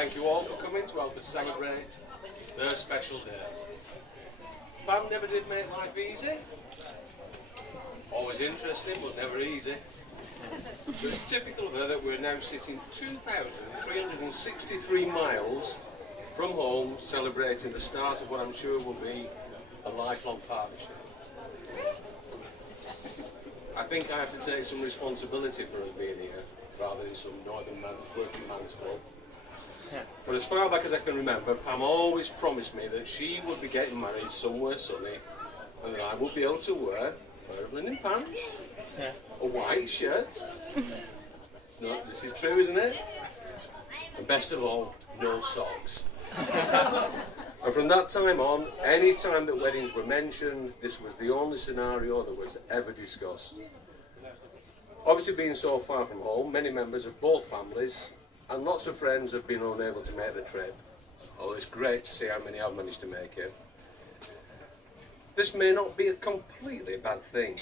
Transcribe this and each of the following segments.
thank you all for coming to help us celebrate their special day. Pam never did make life easy. Always interesting, but never easy. So it's typical of her that we're now sitting 2,363 miles from home, celebrating the start of what I'm sure will be a lifelong partnership. I think I have to take some responsibility for us being here, rather than some northern man, working man's club. But as far back as I can remember, Pam always promised me that she would be getting married somewhere sunny, and that I would be able to wear a pair of linen pants, a white shirt. No, this is true, isn't it? And best of all, no socks. And from that time on, any time that weddings were mentioned, this was the only scenario that was ever discussed. Obviously, being so far from home, many members of both families and lots of friends have been unable to make the trip. Although it's great to see how many have managed to make it. This may not be a completely bad thing,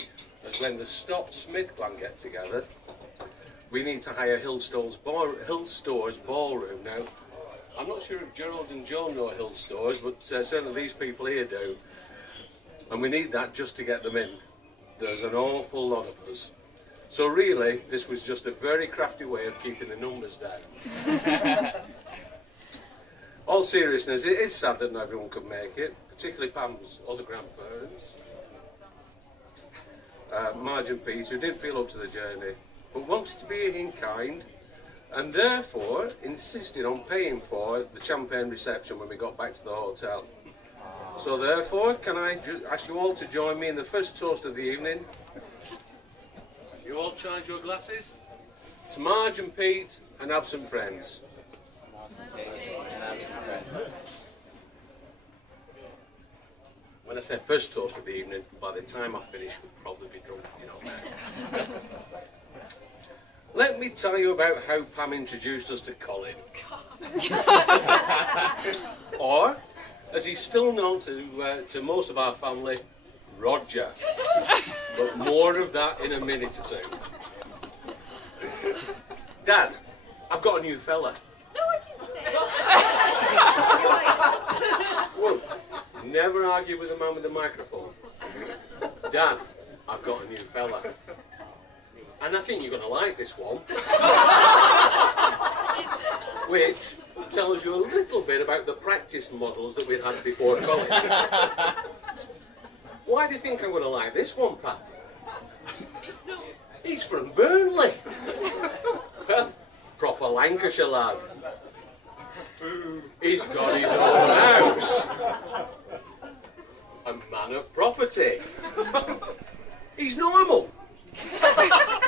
as when the Stott Smith clan get together, we need to hire Hill Store's ballroom. Now, I'm not sure if Gerald and Joe know Hill Stores, but certainly these people here do. And we need that just to get them in. There's an awful lot of us. So really, this was just a very crafty way of keeping the numbers down. All seriousness, it is sad that not everyone could make it, particularly Pam's other grandparents. Marge and Peter, who didn't feel up to the journey, but wanted to be in kind, and therefore insisted on paying for the champagne reception when we got back to the hotel. So therefore, can I ask you all to join me in the first toast of the evening? You all charge your glasses? To Marge and Pete and absent friends. When I say first toast of the evening, by the time I finish, we'll probably be drunk, you know. Let me tell you about how Pam introduced us to Colin. Or, as he's still known to most of our family, Roger. But more of that in a minute or two. Dad, I've got a new fella. No, I didn't say. Whoa, never argue with a man with a microphone. Dad, I've got a new fella. And I think you're going to like this one. Which tells you a little bit about the practice models that we had before Colin. Why do you think I'm going to like this one, Pat? He's from Burnley. Well, proper Lancashire lad. He's got his own house. A man of property. He's normal.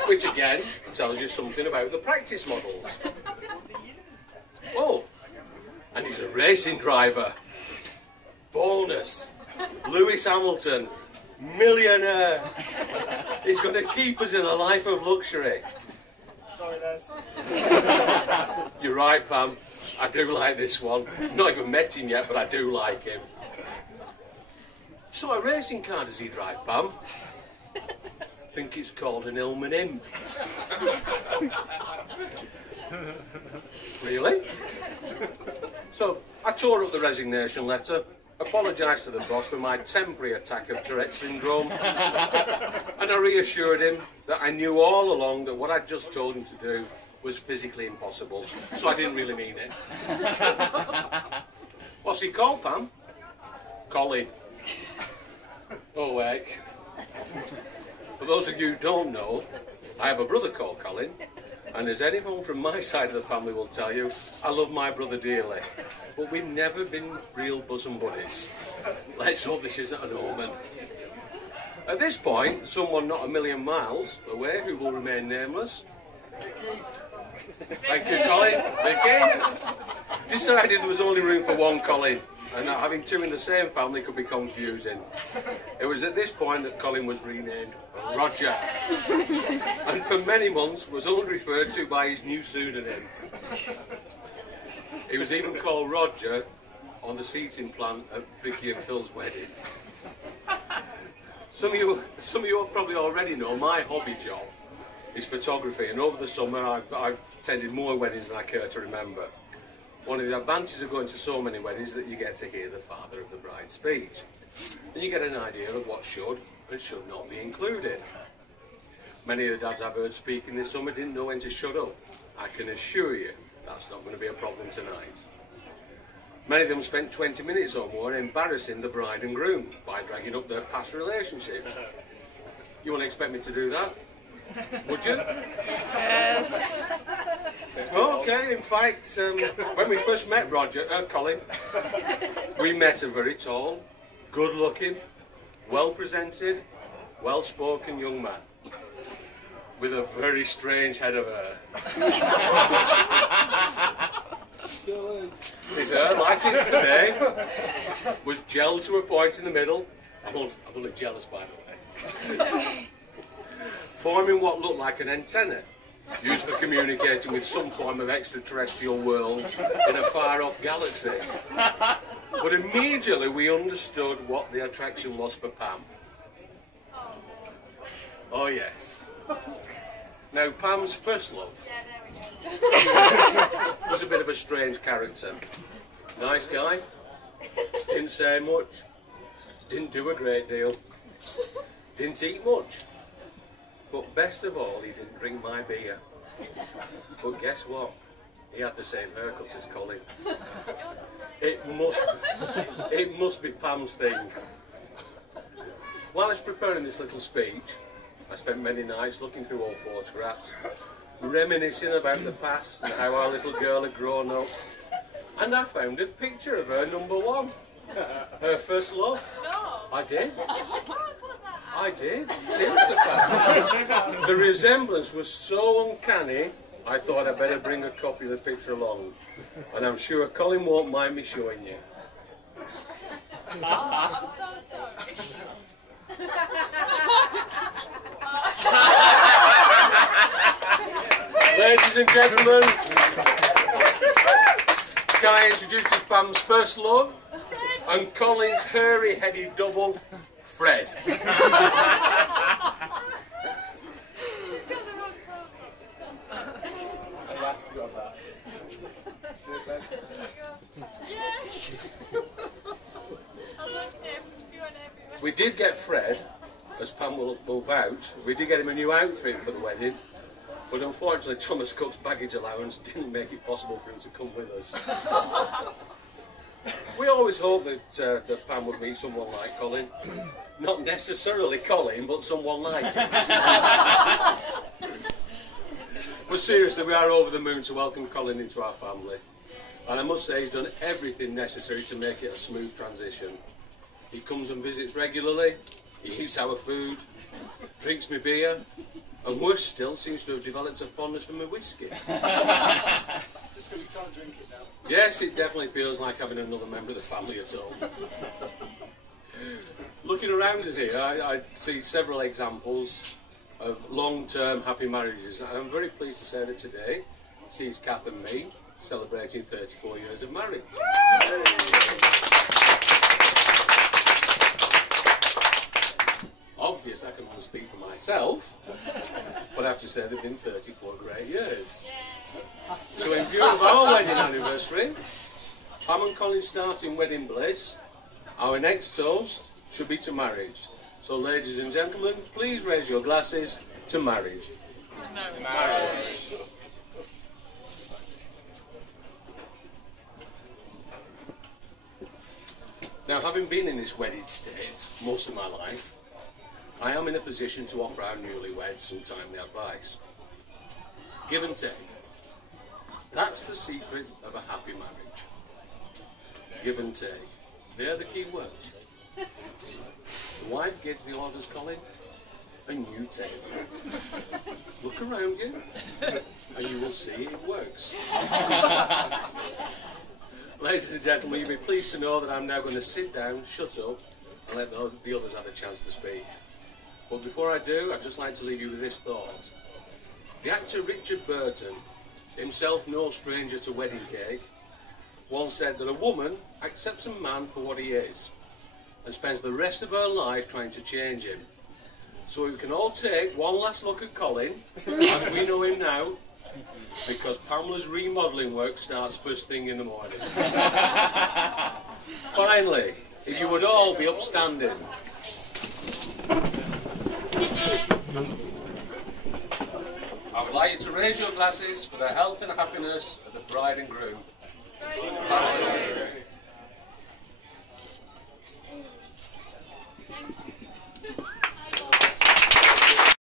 Which again tells you something about the practice models. Oh, and he's a racing driver. Bonus. Lewis Hamilton, millionaire. He's going to keep us in a life of luxury. Sorry, Les. You're right, Pam. I do like this one. Not even met him yet, but I do like him. So, what racing car does he drive, Pam? I think it's called an Ilman Imp. Really? So, I tore up the resignation letter, apologised to the boss for my temporary attack of Tourette syndrome, and I reassured him that I knew all along that what I'd just told him to do was physically impossible, so I didn't really mean it. What's he called, Pam? Colin. Oh, heck. For those of you who don't know, I have a brother called Colin, and as anyone from my side of the family will tell you, I love my brother dearly, but we've never been real bosom buddies. Let's hope this isn't an omen. At this point, someone not a million miles away, who will remain nameless, thank you, Colin, Vicky, decided there was only room for one Colin, and that having two in the same family could be confusing. It was at this point that Colin was renamed Roger, and for many months was only referred to by his new pseudonym. He was even called Roger on the seating plan at Vicky and Phil's wedding. Some of you probably already know my hobby job is photography, and over the summer I've attended more weddings than I care to remember. One of the advantages of going to so many weddings is that you get to hear the father of the bride speech. And you get an idea of what should and should not be included. Many of the dads I've heard speaking this summer didn't know when to shut up. I can assure you that's not going to be a problem tonight. Many of them spent 20 minutes or more embarrassing the bride and groom by dragging up their past relationships. You wouldn't expect me to do that, would you? Yes. Okay, in fact, when we first met Colin, we met a very tall, good-looking, well-presented, well-spoken young man with a very strange head of hair. His hair, like it today, was gelled to a point in the middle. I'm only jealous, by the way. Forming what looked like an antenna, used for communicating with some form of extraterrestrial world in a far-off galaxy. But immediately we understood what the attraction was for Pam. Oh yes. Now Pam's first love was a bit of a strange character. Nice guy, didn't say much, didn't do a great deal, didn't eat much. But best of all, he didn't drink my beer. But guess what? He had the same haircuts as Colin. It must be Pam's thing. While I was preparing this little speech, I spent many nights looking through old photographs, reminiscing about the past and how our little girl had grown up. And I found a picture of her number one. Her first love. No. I did. I did. Seriously, Pam. The resemblance was so uncanny, I thought I'd better bring a copy of the picture along. And I'm sure Colin won't mind me showing you. I'm so sorry. Ladies and gentlemen, can I introduce you to Pam's first love and Colin's hairy-headed double, Fred. We did get Fred, as Pam will move out, we did get him a new outfit for the wedding, but unfortunately Thomas Cook's baggage allowance didn't make it possible for him to come with us. We always hoped that Pam would meet someone like Colin. Not necessarily Colin, but someone like him. But seriously, we are over the moon to welcome Colin into our family. And I must say he's done everything necessary to make it a smooth transition. He comes and visits regularly, he eats our food, drinks my beer, and worse still, seems to have developed a fondness for my whiskey. Just because you can't drink it now. Yes, it definitely feels like having another member of the family at home. Looking around us here, I see several examples of long-term happy marriages, and I'm very pleased to say that today sees Kath and me celebrating 34 years of marriage. Obviously, I can only speak for myself, but I have to say they've been 34 great years. So in view of our wedding anniversary, Pam and Colin starting wedding bliss, our next toast should be to marriage. So ladies and gentlemen, please raise your glasses to marriage. Marriage. Now, having been in this wedded state most of my life, I am in a position to offer our newlyweds some timely advice. Give and take. That's the secret of a happy marriage. Give and take. They're the key words. The wife gives the orders, Colin, and you take them. Look around you, and you will see it works. Ladies and gentlemen, you'll be pleased to know that I'm now going to sit down, shut up, and let the others have a chance to speak. But before I do, I'd just like to leave you with this thought. The actor Richard Burton, himself no stranger to wedding cake, once said that a woman accepts a man for what he is and spends the rest of her life trying to change him. So we can all take one last look at Colin, as we know him now, because Pamela's remodelling work starts first thing in the morning. Finally, if you would all be upstanding. I would like you to raise your glasses for the health and happiness of the bride and groom.